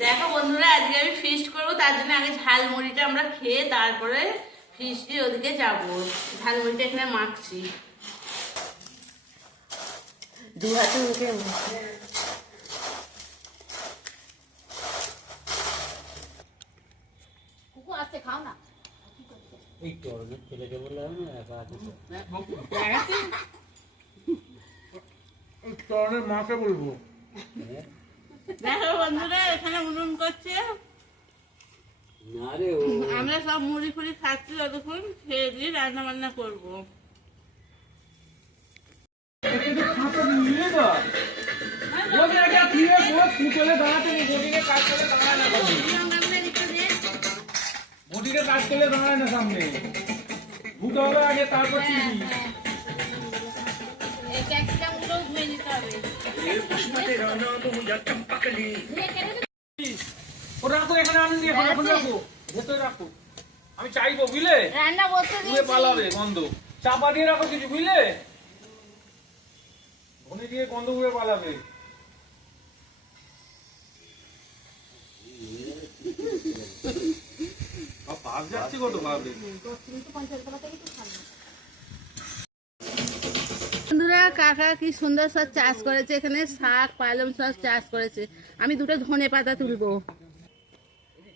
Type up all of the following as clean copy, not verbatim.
দেখো বন্ধুরা, আজকে আমি ফিস্ট করবো, তার জন্য আগে ঝালমুড়িটা আমরা খেয়ে তারপরে ফিস্টি ওদিকে যাবো। ঝালমুড়িটা এখানে মাখছি। দু হাতে উঠে কুকু আসতে খাও না। এই গরমে ফেলে দেবো চরণের মাকে বলবো। দেখো বন্ধুরা, এখানে উনুন করছে, না রে ও আমরা সব মুড়ি ফুড়ি খাচ্ছি, ততক্ষণ খেয়ে দিয়ে রান্না বান্না করবো। কাজ করলে দাঁড়ায় না সামনে, ভুতে হবে আগে তারপর চিনি। এই ট্যাক্সিটা গুলো ধুয়ে নিতে হবে। ওটা রাখো এখানে, আনন্দ দিয়ে এখন রাখো, ভেতরে রাখো। আমি চাইবো বুঝলে, রান্না করতে উড়ে পালাবে গন্ধ। চাপা দিয়ে রাখো কিছু বুঝলে, ধনে দিয়ে গন্ধ উড়ে পালাবে। ভাব যাচ্ছে কত ভাবে। বন্ধুরা, কাকা কি সুন্দর সব চাষ করেছে, এখানে শাক পালং সব চাষ করেছে। আমি দুটো ধনে পাতা তুলবো।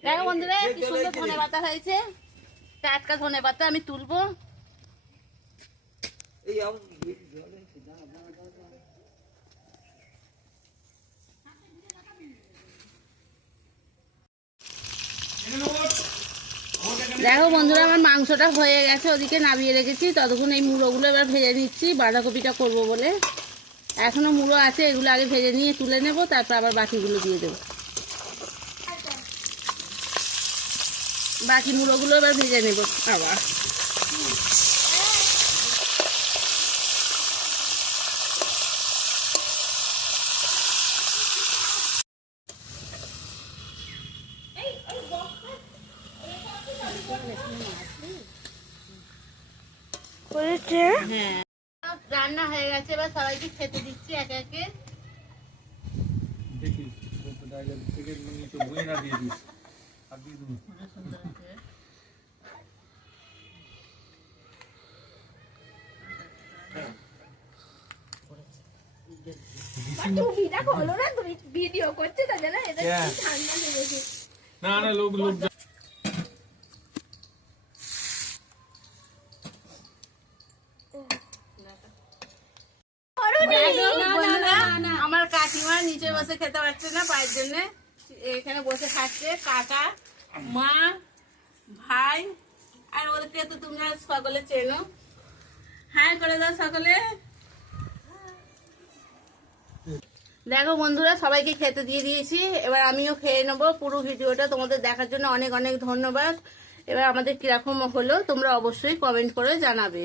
দেখো বন্ধুরা, কি সুন্দর ধনে পাতা হয়েছে, টাটকা ধনে পাতা আমি তুলবো। দেখো বন্ধুরা, আমার মাংসটা হয়ে গেছে, ওদিকে নামিয়ে রেখেছি। ততক্ষণ এই মুড়োগুলো এবার ভেজে নিচ্ছি, বাঁধাকপিটা করবো বলে। এখনো মুড়ো আছে, এগুলো আগে ভেজে নিয়ে তুলে নেবো, তারপর আবার বাকিগুলো দিয়ে দেবো। বাকি মুড়োগুলো এবার ভেজে নেবো আবার। হ্যাঁ, রান্না হয়ে গেছে, এবার সবাইকে খেতে দিচ্ছি একে একে। দেখি থেকে তো ধুয়ে না দিয়ে দিস, আর দিয়ে দিবি। ভিডিও করছে তাদের না, এদের ঠান্ডা লেগেছে। না না, লোক লোক আমার কাকিমা নিচে বসে খেতে পারছে না, পায়ের জন্য এখানে বসে খাচ্ছে। কাকা, মা, ভাই, আর ওদেরকে তো তোমরা সকলে চেনো। হাই করে দাও সকলে। দেখো বন্ধুরা, সবাইকে খেতে দিয়ে দিয়েছি, এবার আমিও খেয়ে নেবো। পুরো ভিডিওটা তোমাদের দেখার জন্য অনেক অনেক ধন্যবাদ। এবার আমাদের কিরকম হলো তোমরা অবশ্যই কমেন্ট করে জানাবে।